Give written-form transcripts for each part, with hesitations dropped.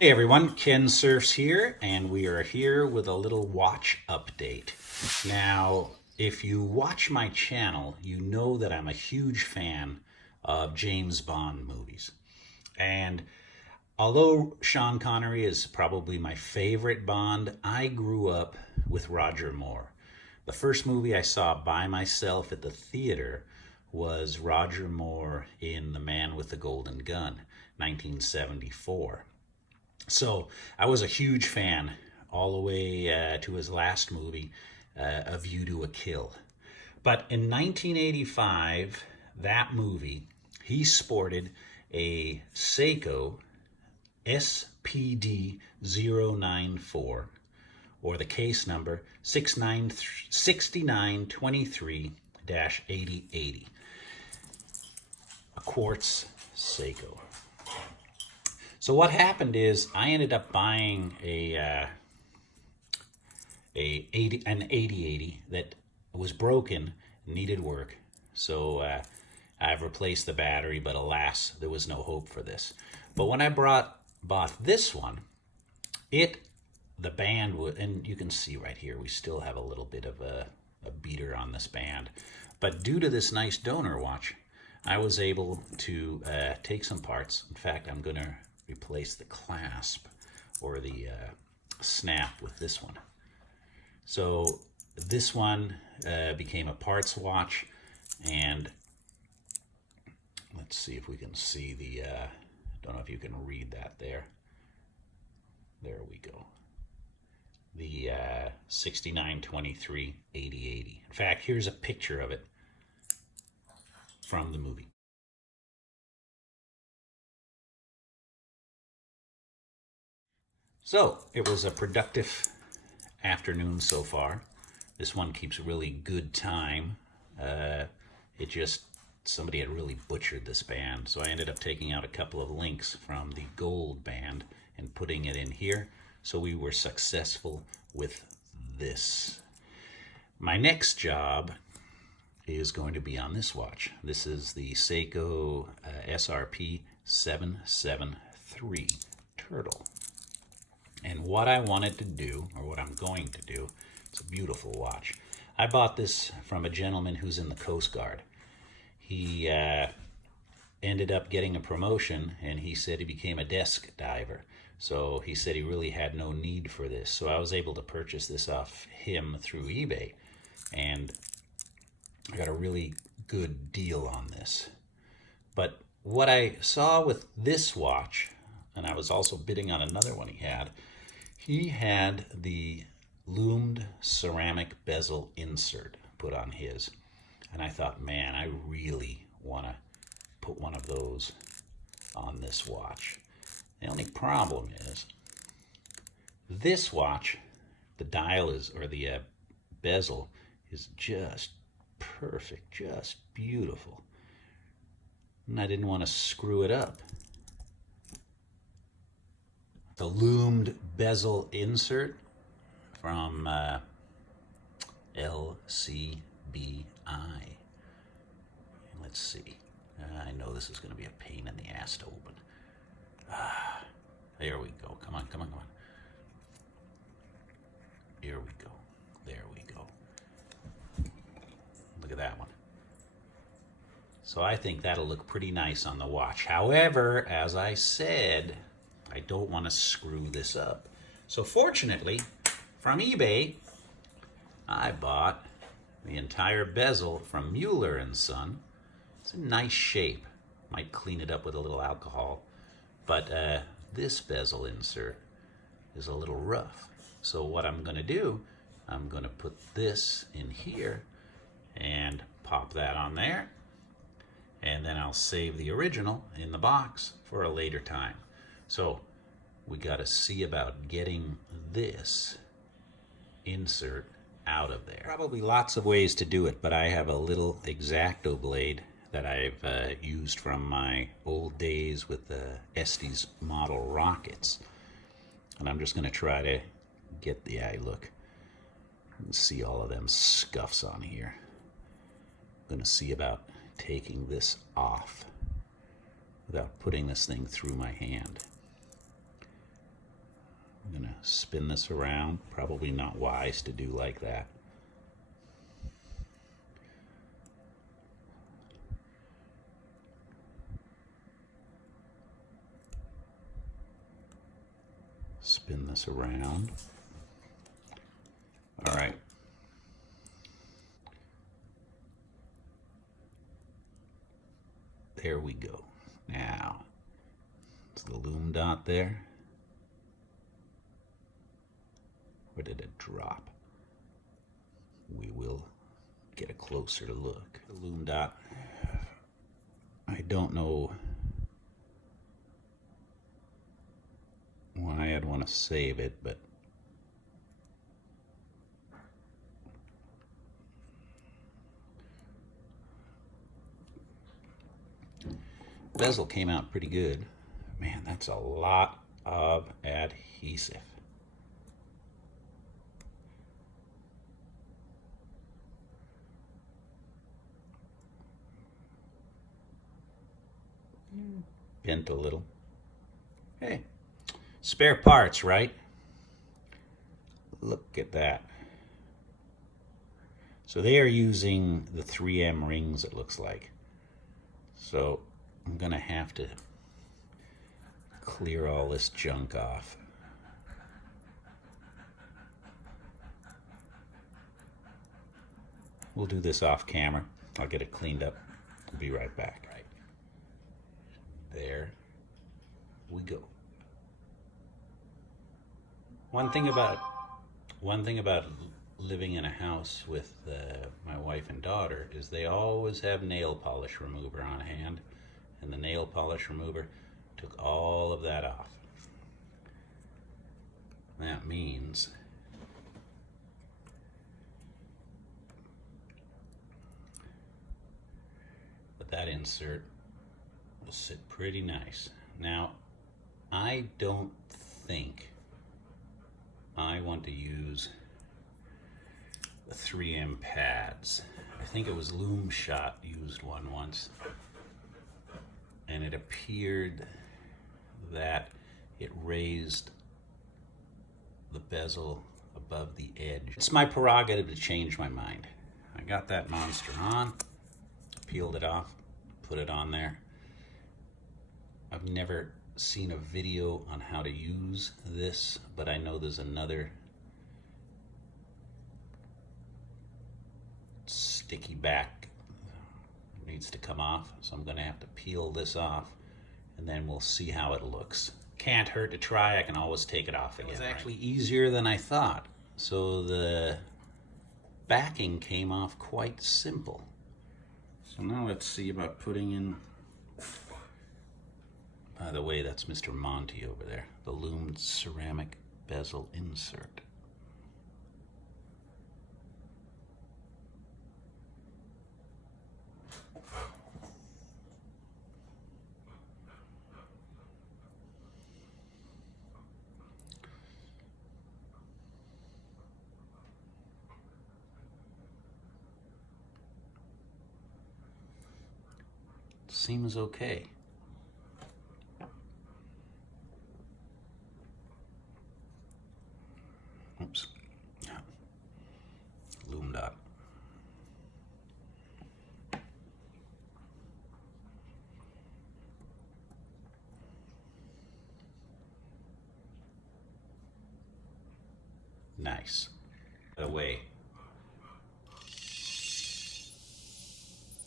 Hey everyone, Kensurfs here, and we are here with a little watch update. Now, if you watch my channel, you know that I'm a huge fan of James Bond movies. And although Sean Connery is probably my favorite Bond, I grew up with Roger Moore. The first movie I saw by myself at the theater was Roger Moore in The Man with the Golden Gun, 1974. So I was a huge fan all the way to his last movie, A View to a Kill. But in 1985, that movie, he sported a Seiko SPD-094, or the case number 6923-8080, a Quartz Seiko. So what happened is I ended up buying an 8080 that was broken, needed work. So I've replaced the battery, but alas, there was no hope for this. But when I bought this one, the band would, and you can see right here, we still have a little bit of a beater on this band. But due to this nice donor watch, I was able to take some parts. In fact, I'm going to replace the clasp or the snap with this one. So this one became a parts watch, and let's see if we can see the, don't know if you can read that there. There we go. The 6923-8080. In fact, here's a picture of it from the movie. So it was a productive afternoon so far. This one keeps really good time. Somebody had really butchered this band. So I ended up taking out a couple of links from the gold band and putting it in here. So we were successful with this. My next job is going to be on this watch. This is the Seiko SRP773 Turtle. And what I wanted to do, or what I'm going to do, it's a beautiful watch. I bought this from a gentleman who's in the Coast Guard. He ended up getting a promotion, and he said he became a desk diver. So he said he really had no need for this. So I was able to purchase this off him through eBay. And I got a really good deal on this. But what I saw with this watch, and I was also bidding on another one he had the Lumed Ceramic Bezel insert put on his. And I thought, man, I really want to put one of those on this watch. The only problem is, this watch, the dial is, or the bezel is just perfect, just beautiful. And I didn't want to screw it up. The Lumed Bezel insert from LCBI. Let's see. I know this is going to be a pain in the ass to open. There we go. Come on, come on, come on. Here we go. There we go. Look at that one. So I think that'll look pretty nice on the watch. However, as I said, I don't want to screw this up. So fortunately, from eBay, I bought the entire bezel from Mueller & Son. It's a nice shape. Might clean it up with a little alcohol. But this bezel insert is a little rough. So what I'm going to do, I'm going to put this in here and pop that on there. And then I'll save the original in the box for a later time. So we got to see about getting this insert out of there. Probably lots of ways to do it, but I have a little X-Acto blade that I've used from my old days with the Estes model rockets. And I'm just going to try to get the eye look. See all of them scuffs on here. I'm going to see about taking this off without putting this thing through my hand. I'm gonna spin this around. Probably not wise to do like that. Spin this around. All right. There we go. Now, it's the loom dot there. Or did it drop? We will get a closer look. The loom dot, I don't know why I'd want to save it, but bezel came out pretty good. Man, that's a lot of adhesive. Bent a little. Hey, spare parts, right? Look at that. So they are using the 3M rings, it looks like. So I'm gonna have to clear all this junk off. We'll do this off camera. I'll get it cleaned up. I'll be right back. Right. There we go. One thing about living in a house with my wife and daughter is they always have nail polish remover on hand, and the nail polish remover took all of that off. That means that insert will sit pretty nice. Now, I don't think I want to use the 3M pads. I think it was Loom Shot used one once, and it appeared that it raised the bezel above the edge. It's my prerogative to change my mind. I got that monster on, peeled it off, put it on there. I've never seen a video on how to use this, but I know there's another sticky back that needs to come off, so I'm gonna have to peel this off and then we'll see how it looks. Can't hurt to try. I can always take it off again. It was actually easier than I thought. So the backing came off quite simple. So now let's see about putting in, by the way, that's Mr. Monty over there, the Lumed Ceramic Bezel insert. Seems okay. Oops. Loom dot. Nice. By the way,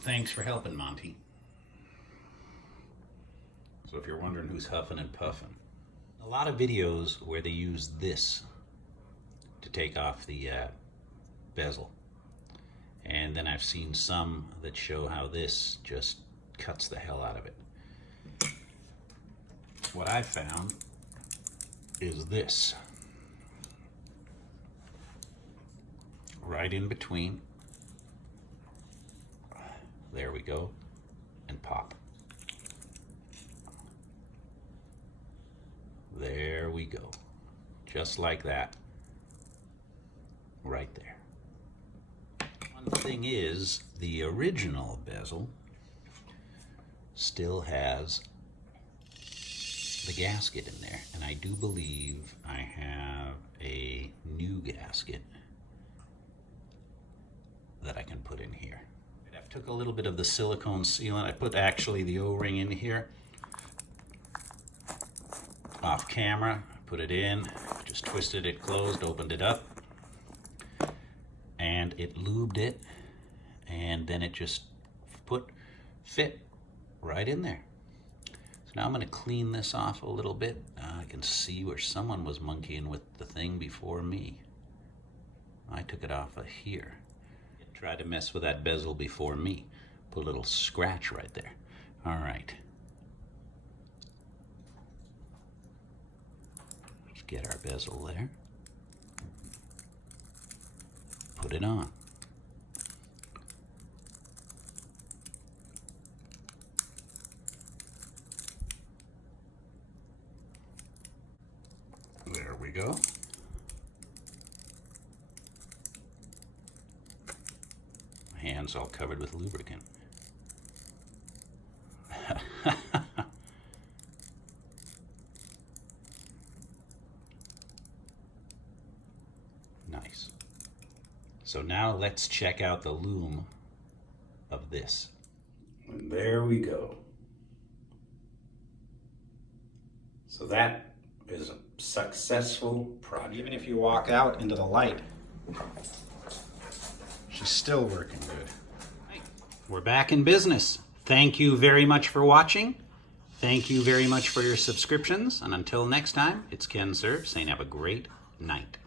thanks for helping, Monty. So if you're wondering who's huffing and puffing, a lot of videos where they use this to take off the bezel, and then I've seen some that show how this just cuts the hell out of it. What I found is this, right in between. There we go, and pop. There we go, just like that, right there. One thing is, the original bezel still has the gasket in there. And I do believe I have a new gasket that I can put in here. I took a little bit of the silicone sealant. I put actually the O-ring in here off camera, put it in, just twisted it closed, opened it up, and it lubed it, and then it just fit right in there. So now I'm going to clean this off a little bit. I can see where someone was monkeying with the thing before me. I took it off of here. Tried to mess with that bezel before me. Put a little scratch right there. All right. Let's get our bezel there. Put it on. There we go. Hands all covered with lubricant. Nice. So now let's check out the loom of this. And there we go. So that is a successful project. Even if you walk out into the light, she's still working good. We're back in business. Thank you very much for watching. Thank you very much for your subscriptions. And until next time, it's Kensurfs saying have a great night.